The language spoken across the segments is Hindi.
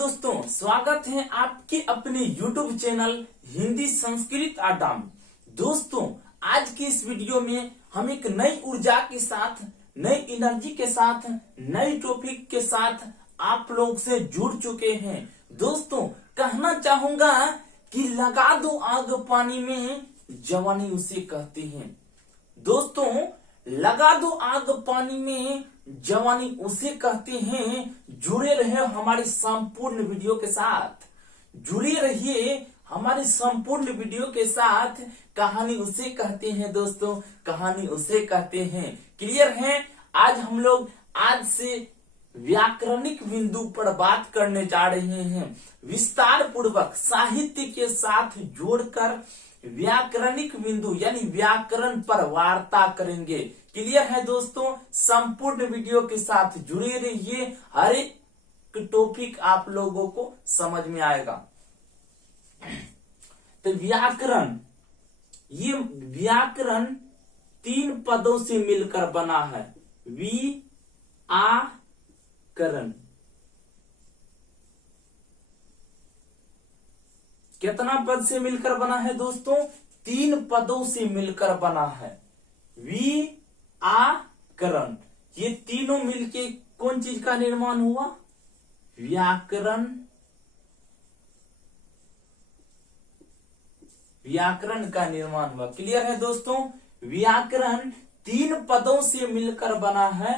दोस्तों, स्वागत है आपके अपने YouTube चैनल हिंदी संस्कृत अड्डा में। दोस्तों, आज की इस वीडियो में हम एक नई ऊर्जा के साथ, नई एनर्जी के साथ, नई टॉपिक के साथ आप लोग से जुड़ चुके हैं। दोस्तों, कहना चाहूंगा कि लगा दो आग पानी में, जवानी उसे कहते हैं। दोस्तों, लगा दो आग पानी में, जवानी उसे कहते हैं। जुड़े रहे हमारी संपूर्ण वीडियो के साथ, जुड़े रहिए हमारी संपूर्ण वीडियो के साथ। कहानी उसे कहते हैं दोस्तों, कहानी उसे कहते हैं। क्लियर है? आज हम लोग आज से व्याकरणिक बिंदु पर बात करने जा रहे हैं। विस्तार पूर्वक साहित्य के साथ जोड़कर व्याकरणिक बिंदु यानी व्याकरण पर वार्ता करेंगे। क्लियर है दोस्तों? संपूर्ण वीडियो के साथ जुड़े रहिए, हर एक टॉपिक आप लोगों को समझ में आएगा। तो व्याकरण, ये व्याकरण 3 पदों से मिलकर बना है। करण। कितना पद से मिलकर बना है दोस्तों? 3 पदों से मिलकर बना है। करण। ये तीनों मिलके कौन चीज का निर्माण हुआ? व्याकरण। व्याकरण का निर्माण हुआ। क्लियर है दोस्तों? व्याकरण 3 पदों से मिलकर बना है।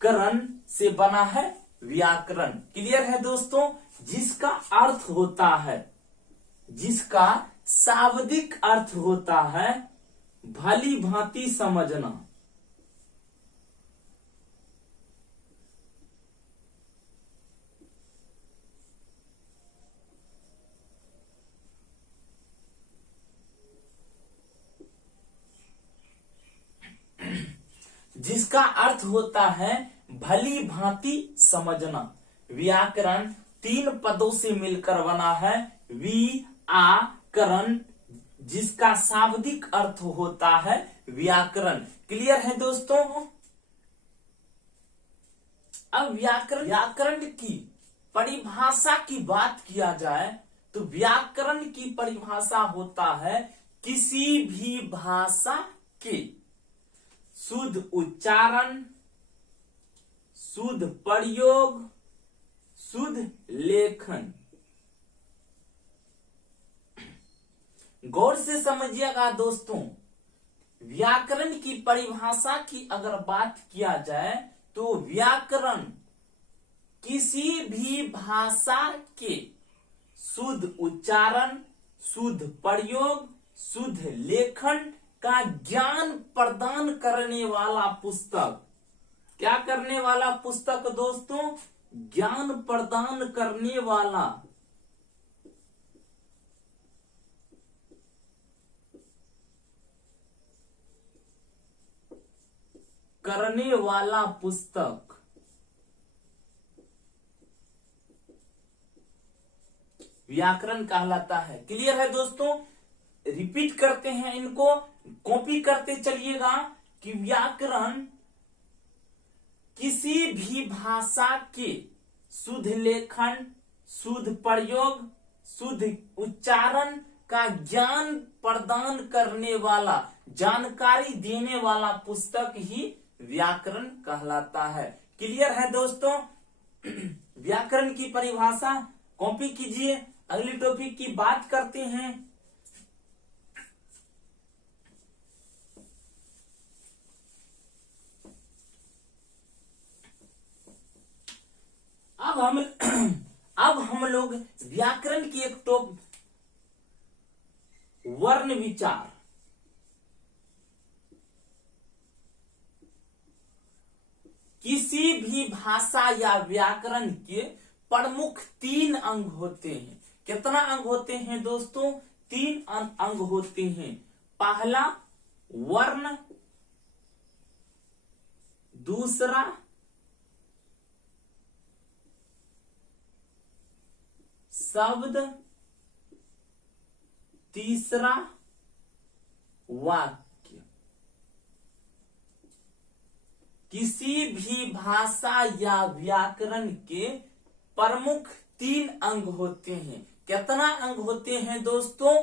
करण से बना है व्याकरण। क्लियर है दोस्तों? जिसका अर्थ होता है, जिसका शाब्दिक अर्थ होता है भली भांति समझना। जिसका अर्थ होता है भली भांति समझना। व्याकरण 3 पदों से मिलकर बना है। करण, जिसका शाब्दिक अर्थ होता है व्याकरण। क्लियर है दोस्तों? अब व्याकरण की परिभाषा की बात किया जाए तो व्याकरण की परिभाषा होता है किसी भी भाषा के शुद्ध उच्चारण, शुद्ध प्रयोग, शुद्ध लेखन। गौर से समझिएगा दोस्तों, व्याकरण की परिभाषा की अगर बात किया जाए तो व्याकरण किसी भी भाषा के शुद्ध उच्चारण, शुद्ध प्रयोग, शुद्ध लेखन का ज्ञान प्रदान करने वाला पुस्तक। क्या करने वाला पुस्तक दोस्तों? ज्ञान प्रदान करने वाला। करने वाला पुस्तक। व्याकरण कहलाता है। क्लियर है दोस्तों? रिपीट करते हैं इनको, कॉपी करते चलिएगा कि व्याकरण किसी भी भाषा के शुद्ध लेखन, शुद्ध प्रयोग, शुद्ध उच्चारण का ज्ञान प्रदान करने वाला, जानकारी देने वाला पुस्तक ही व्याकरण कहलाता है। क्लियर है दोस्तों? व्याकरण की परिभाषा कॉपी कीजिए। अगली टॉपिक की बात करते हैं। अब हम लोग व्याकरण की एक वर्ण विचार, किसी भी भाषा या व्याकरण के प्रमुख 3 अंग होते हैं। कितना अंग होते हैं दोस्तों? 3 अंग होते हैं। पहला वर्ण, दूसरा शब्द, तीसरा वाक्य। किसी भी भाषा या व्याकरण के प्रमुख 3 अंग होते हैं। कितना अंग होते हैं दोस्तों?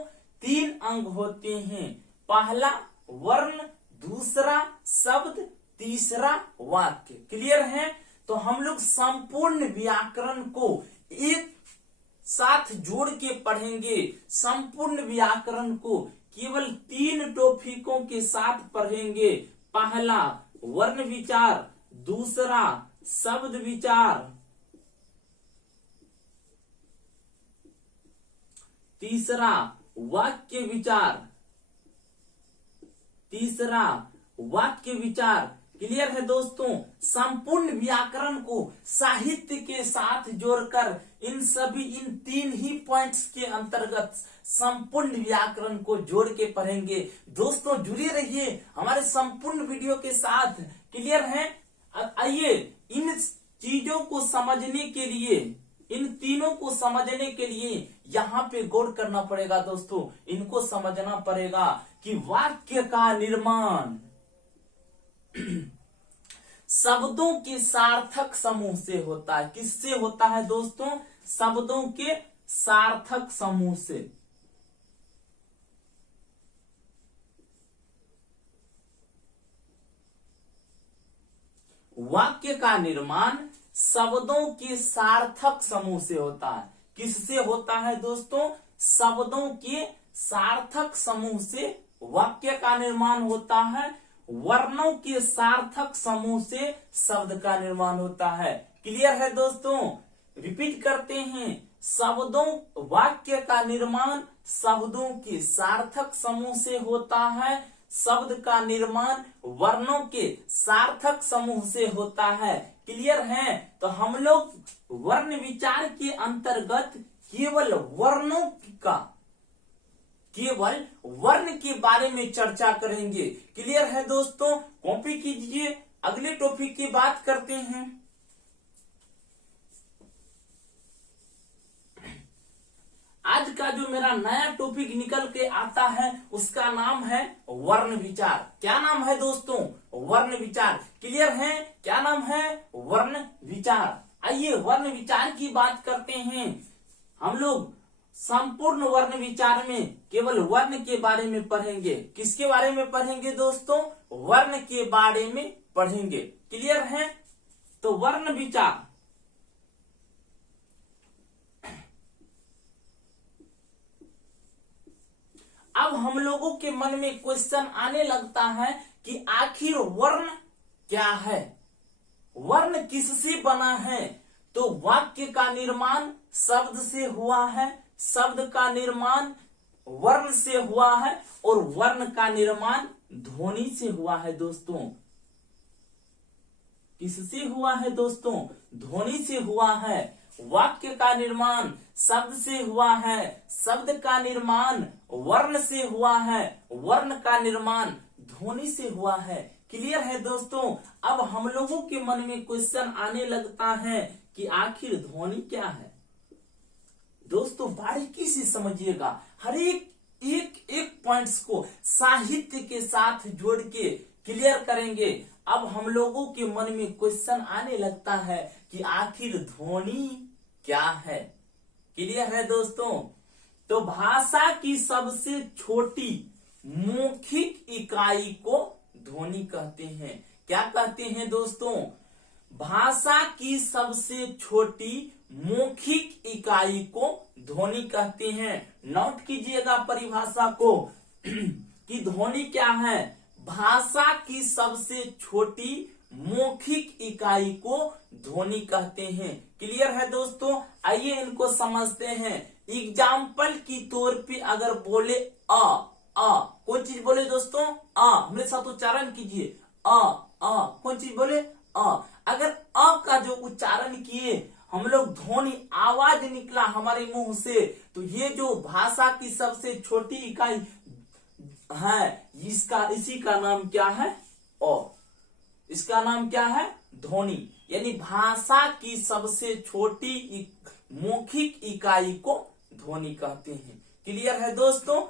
3 अंग होते हैं। पहला वर्ण, दूसरा शब्द, तीसरा वाक्य। क्लियर है? तो हम लोग संपूर्ण व्याकरण को एक साथ जोड़ के पढ़ेंगे। संपूर्ण व्याकरण को केवल 3 टॉपिकों के साथ पढ़ेंगे। पहला वर्ण विचार, दूसरा शब्द विचार, तीसरा वाक्य विचार, तीसरा वाक्य विचार। क्लियर है दोस्तों? संपूर्ण व्याकरण को साहित्य के साथ जोड़कर इन 3 ही पॉइंट्स के अंतर्गत संपूर्ण व्याकरण को जोड़ के पढ़ेंगे। दोस्तों जुड़े रहिए हमारे संपूर्ण वीडियो के साथ। क्लियर है? आइए इन चीजों को समझने के लिए, इन तीनों को समझने के लिए यहाँ पे गौर करना पड़ेगा दोस्तों। इनको समझना पड़ेगा कि वाक्य का निर्माण शब्दों के सार्थक समूह से होता है। किससे होता है दोस्तों? शब्दों के सार्थक समूह से। वाक्य का निर्माण शब्दों के सार्थक समूह से होता है। किससे होता है दोस्तों? शब्दों के सार्थक समूह से वाक्य का निर्माण होता है। वर्णों के सार्थक समूह से शब्द का निर्माण होता है। क्लियर है दोस्तों? रिपीट करते हैं। वाक्य का निर्माण शब्दों के सार्थक समूह से होता है। शब्द का निर्माण वर्णों के सार्थक समूह से होता है। क्लियर है? तो हम लोग वर्ण विचार के अंतर्गत केवल वर्ण के बारे में चर्चा करेंगे। क्लियर है दोस्तों? कॉपी कीजिए, अगले टॉपिक की बात करते हैं। आज का जो मेरा नया टॉपिक निकल के आता है उसका नाम है वर्ण विचार। क्या नाम है दोस्तों? वर्ण विचार। क्लियर है? क्या नाम है? वर्ण विचार। आइए वर्ण विचार की बात करते हैं। हम लोग संपूर्ण वर्ण विचार में केवल वर्ण के बारे में पढ़ेंगे। किसके बारे में पढ़ेंगे दोस्तों? वर्ण के बारे में पढ़ेंगे। क्लियर है? तो वर्ण विचार, अब हम लोगों के मन में क्वेश्चन आने लगता है कि आखिर वर्ण क्या है? वर्ण किससे बना है? तो वाक्य का निर्माण शब्द से हुआ है, शब्द का निर्माण वर्ण से हुआ है और वर्ण का निर्माण ध्वनि से हुआ है दोस्तों। किससे हुआ है दोस्तों? ध्वनि से हुआ है। वाक्य का निर्माण शब्द से हुआ है, शब्द का निर्माण वर्ण से हुआ है, वर्ण का निर्माण ध्वनि से हुआ है। क्लियर है दोस्तों? अब हम लोगों के मन में क्वेश्चन आने लगता है कि आखिर ध्वनि क्या है? दोस्तों बारीकी से समझिएगा, हर एक पॉइंट्स को साहित्य के साथ जोड़ के क्लियर करेंगे। अब हम लोगों के मन में क्वेश्चन आने लगता है कि आखिर ध्वनि क्या है? क्लियर है दोस्तों? तो भाषा की सबसे छोटी मौखिक इकाई को ध्वनि कहते हैं। क्या कहते हैं दोस्तों? भाषा की सबसे छोटी मौखिक इकाई को ध्वनि कहते हैं। नोट कीजिएगा परिभाषा को कि ध्वनि क्या है। भाषा की सबसे छोटी मौखिक इकाई को ध्वनि कहते हैं। क्लियर है दोस्तों? आइए इनको समझते हैं। एग्जाम्पल की तौर पे अगर बोले अ कौन चीज बोले दोस्तों? मेरे साथ उच्चारण कीजिए। कौन चीज बोले? अगर अ का जो उच्चारण किए हम लोग, ध्वनि आवाज निकला हमारे मुंह से, तो ये जो भाषा की सबसे छोटी इकाई है इसी का नाम क्या है? इसका नाम क्या है? ध्वनि। यानी भाषा की सबसे छोटी मौखिक इकाई को ध्वनि कहते हैं। क्लियर है दोस्तों?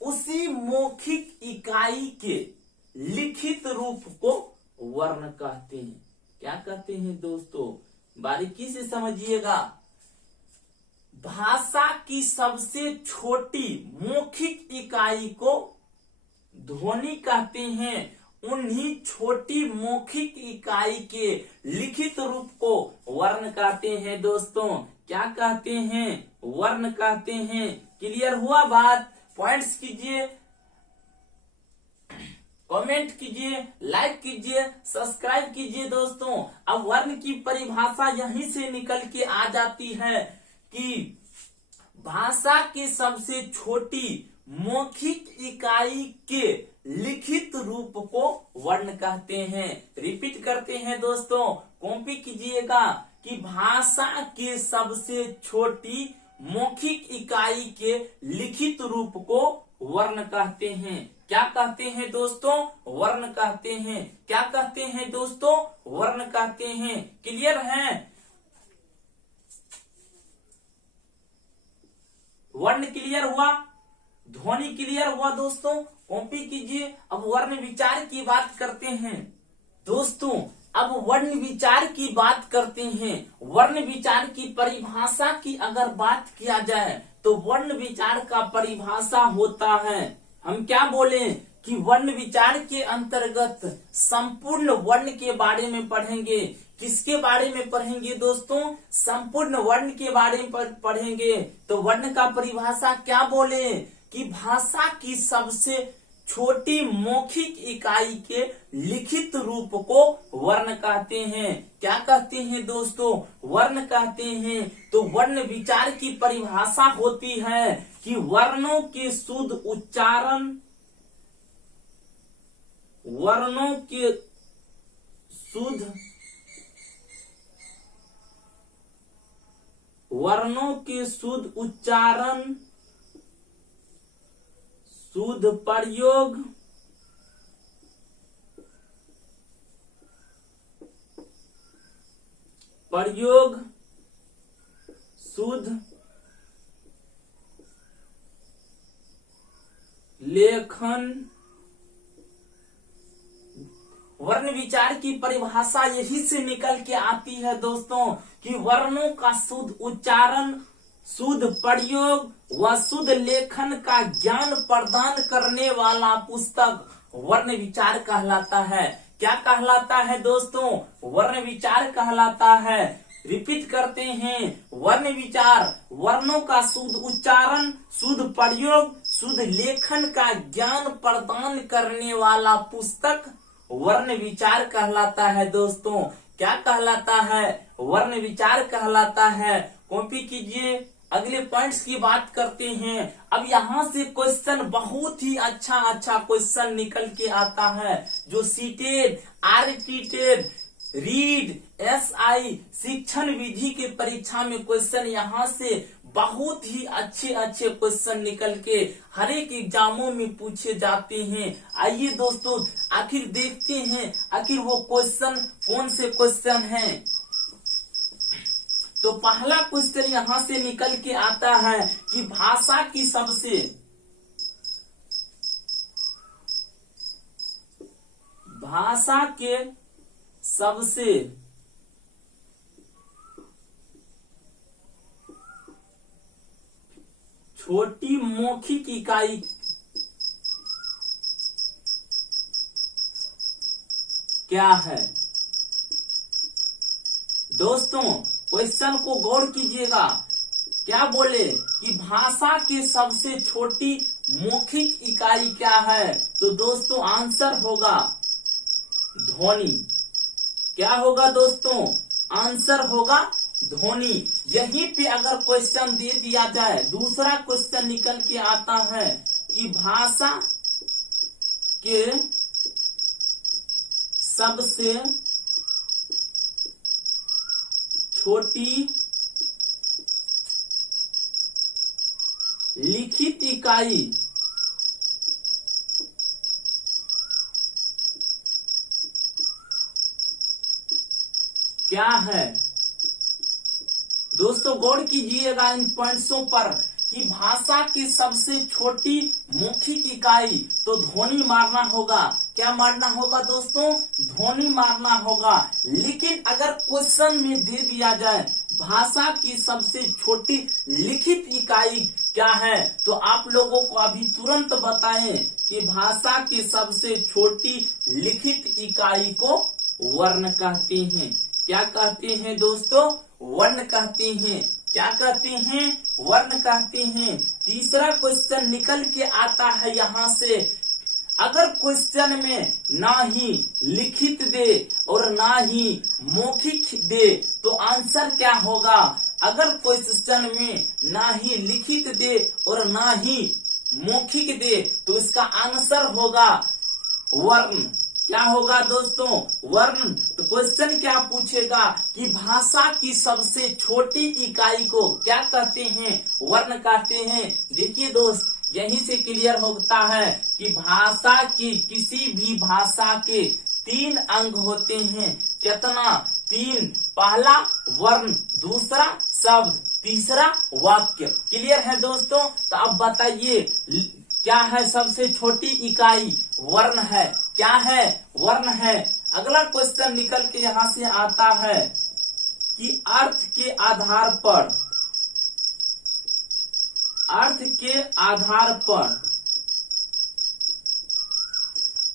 उसी मौखिक इकाई के लिखित रूप को वर्ण कहते हैं। क्या कहते हैं दोस्तों? बारीकी से समझिएगा। भाषा की सबसे छोटी मौखिक इकाई को ध्वनि कहते हैं। उन्हीं छोटी मौखिक इकाई के लिखित रूप को वर्ण कहते हैं। दोस्तों क्या कहते हैं? वर्ण कहते हैं। क्लियर हुआ बात? पॉइंट्स कीजिए, कमेंट कीजिए, लाइक कीजिए, सब्सक्राइब कीजिए। दोस्तों अब वर्ण की परिभाषा यहीं से निकल के आ जाती है कि भाषा की सबसे छोटी मौखिक इकाई के लिखित रूप को वर्ण कहते हैं। रिपीट करते हैं दोस्तों, कॉपी कीजिएगा कि भाषा के सबसे छोटी मौखिक इकाई के लिखित रूप को वर्ण कहते हैं। क्या कहते हैं दोस्तों? वर्ण कहते हैं। क्या कहते हैं दोस्तों? वर्ण कहते हैं। क्लियर है? वर्ण क्लियर हुआ? ध्वनि क्लियर हुआ? दोस्तों कॉपी कीजिए। अब वर्ण विचार की बात करते हैं। दोस्तों अब वर्ण विचार की बात करते हैं। वर्ण विचार की परिभाषा की अगर बात किया जाए तो वर्ण विचार का परिभाषा होता है, हम क्या बोले कि वर्ण विचार के अंतर्गत संपूर्ण वर्ण के बारे में पढ़ेंगे। किसके बारे में पढ़ेंगे दोस्तों? संपूर्ण वर्ण के बारे में पढ़ेंगे। तो वर्ण का परिभाषा क्या बोले कि भाषा की सबसे छोटी मौखिक इकाई के लिखित रूप को वर्ण कहते हैं। क्या कहते हैं दोस्तों? वर्ण कहते हैं। तो वर्ण विचार की परिभाषा होती है कि वर्णों के शुद्ध उच्चारण, वर्णों के शुद्ध उच्चारण, शुद्ध प्रयोग, शुद्ध लेखन। वर्ण विचार की परिभाषा यही से निकल के आती है दोस्तों कि वर्णों का शुद्ध उच्चारण, शुद्ध प्रयोग व शुद्ध लेखन का ज्ञान प्रदान करने वाला पुस्तक वर्ण विचार कहलाता है। क्या कहलाता है दोस्तों? वर्ण विचार कहलाता है। रिपीट करते हैं, वर्ण विचार वर्णों का शुद्ध उच्चारण, शुद्ध प्रयोग, शुद्ध लेखन का ज्ञान प्रदान करने वाला पुस्तक वर्ण विचार कहलाता है। दोस्तों क्या कहलाता है? वर्ण विचार कहलाता है। कॉपी कीजिए। अगले पॉइंट्स की बात करते हैं। अब यहाँ से क्वेश्चन बहुत ही अच्छा क्वेश्चन निकल के आता है जो सीटेड, आरटीटेड, रीड, एसआई शिक्षण विधि के परीक्षा में क्वेश्चन यहाँ से बहुत ही अच्छे क्वेश्चन निकल के हर एक एग्जामों में पूछे जाते हैं। आइए दोस्तों आखिर देखते हैं आखिर वो क्वेश्चन कौन से क्वेश्चन हैं। तो पहला क्वेश्चन यहाँ से निकल के आता है कि भाषा की सबसे छोटी मौखिक इकाई क्या है? दोस्तों क्वेश्चन को गौर कीजिएगा। क्या बोले कि भाषा की सबसे छोटी मौखिक इकाई क्या है? तो दोस्तों आंसर होगा ध्वनि। क्या होगा दोस्तों? आंसर होगा ध्वनि। यहीं पे अगर क्वेश्चन दे दिया जाए, दूसरा क्वेश्चन निकल के आता है कि भाषा के सबसे छोटी लिखित इकाई क्या है? दोस्तों गौर कीजिएगा इन पॉइंट्सों पर कि भाषा की सबसे छोटी मौखिक इकाई, तो ध्वनि मारना होगा। क्या मारना होगा दोस्तों? ध्वनि मारना होगा। लेकिन अगर क्वेश्चन में दे दिया जाए भाषा की सबसे छोटी लिखित इकाई क्या है? तो आप लोगों को अभी तुरंत बताएं कि भाषा की सबसे छोटी लिखित इकाई को वर्ण कहते हैं। क्या कहते हैं दोस्तों? वर्ण कहते हैं। क्या कहते हैं? वर्ण कहते हैं। तीसरा क्वेश्चन निकल के आता है यहाँ से, अगर क्वेश्चन में ना ही लिखित दे और ना ही मौखिक दे तो आंसर क्या होगा? अगर क्वेश्चन में ना ही लिखित दे और ना ही मौखिक दे तो इसका आंसर होगा वर्ण। क्या होगा दोस्तों? वर्ण। तो क्वेश्चन क्या पूछेगा कि भाषा की सबसे छोटी इकाई को क्या कहते हैं? वर्ण कहते हैं। देखिए दोस्त, यहीं से क्लियर होता है कि भाषा की, किसी भी भाषा के 3 अंग होते हैं। कितना? 3। पहला वर्ण, दूसरा शब्द, तीसरा वाक्य। क्लियर है दोस्तों? तो अब बताइए क्या है सबसे छोटी इकाई? वर्ण है। क्या है? वर्ण है। अगला क्वेश्चन निकल के यहाँ से आता है कि अर्थ के आधार पर, अर्थ के आधार पर,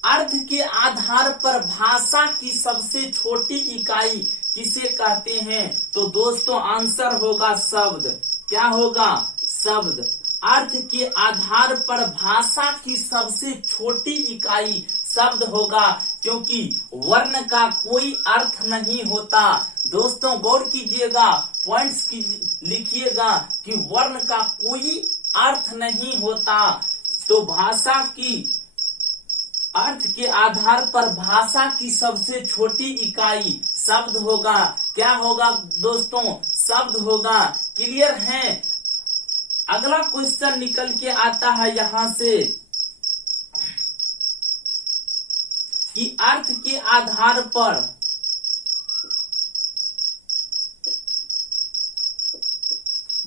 अर्थ के आधार पर भाषा की सबसे छोटी इकाई किसे कहते हैं? तो दोस्तों आंसर होगा शब्द। क्या होगा? शब्द। अर्थ के आधार पर भाषा की सबसे छोटी इकाई शब्द होगा, क्योंकि वर्ण का कोई अर्थ नहीं होता। दोस्तों गौर कीजिएगा, पॉइंट्स की लिखिएगा कि वर्ण का कोई अर्थ नहीं होता। तो भाषा की, अर्थ के आधार पर भाषा की सबसे छोटी इकाई शब्द होगा। क्या होगा दोस्तों? शब्द होगा। क्लियर है? अगला क्वेश्चन निकल के आता है यहाँ से कि अर्थ के आधार पर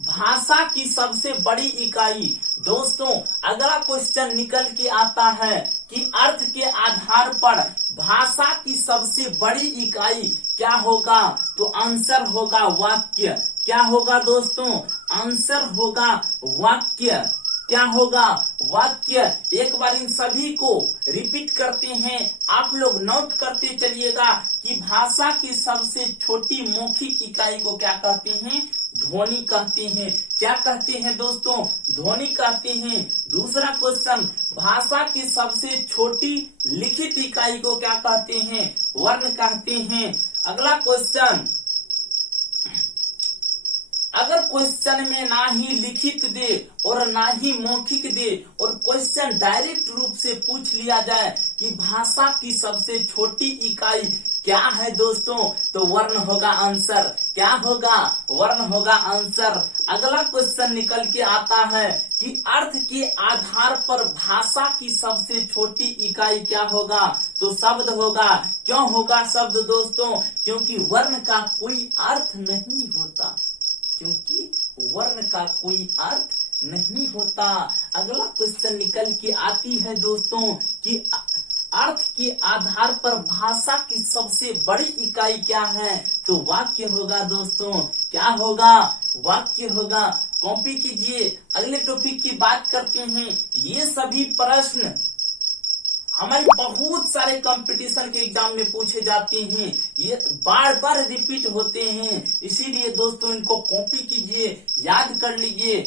भाषा की सबसे बड़ी इकाई। दोस्तों अगला क्वेश्चन निकल के आता है कि अर्थ के आधार पर भाषा की सबसे बड़ी इकाई क्या होगा? तो आंसर होगा वाक्य। क्या होगा दोस्तों? आंसर होगा वाक्य। क्या होगा? वाक्य। एक बार इन सभी को रिपीट करते हैं, आप लोग नोट करते चलिएगा कि भाषा की सबसे छोटी मौखिक इकाई को क्या कहते हैं? ध्वनि कहते हैं। क्या कहते हैं दोस्तों? ध्वनि कहते हैं। दूसरा क्वेश्चन, भाषा की सबसे छोटी लिखित इकाई को क्या कहते हैं? वर्ण कहते हैं। अगला क्वेश्चन, अगर क्वेश्चन में ना ही लिखित दे और ना ही मौखिक दे और क्वेश्चन डायरेक्ट रूप से पूछ लिया जाए कि भाषा की सबसे छोटी इकाई क्या है दोस्तों, तो वर्ण होगा आंसर। क्या होगा? वर्ण होगा आंसर। अगला क्वेश्चन निकल के आता है कि अर्थ के आधार पर भाषा की सबसे छोटी इकाई क्या होगा? तो शब्द होगा। क्यों होगा शब्द दोस्तों? क्योंकि वर्ण का कोई अर्थ नहीं होता। क्योंकि वर्ण का कोई अर्थ नहीं होता। अगला क्वेश्चन निकल के आती है दोस्तों कि अर्थ के आधार पर भाषा की सबसे बड़ी इकाई क्या है? तो वाक्य होगा दोस्तों। क्या होगा? वाक्य होगा। कॉपी कीजिए, अगले टॉपिक की बात करते हैं। ये सभी प्रश्न हमारे बहुत सारे कंपटीशन के एग्जाम में पूछे जाते हैं, ये बार बार रिपीट होते हैं, इसीलिए दोस्तों इनको कॉपी कीजिए, याद कर लीजिए।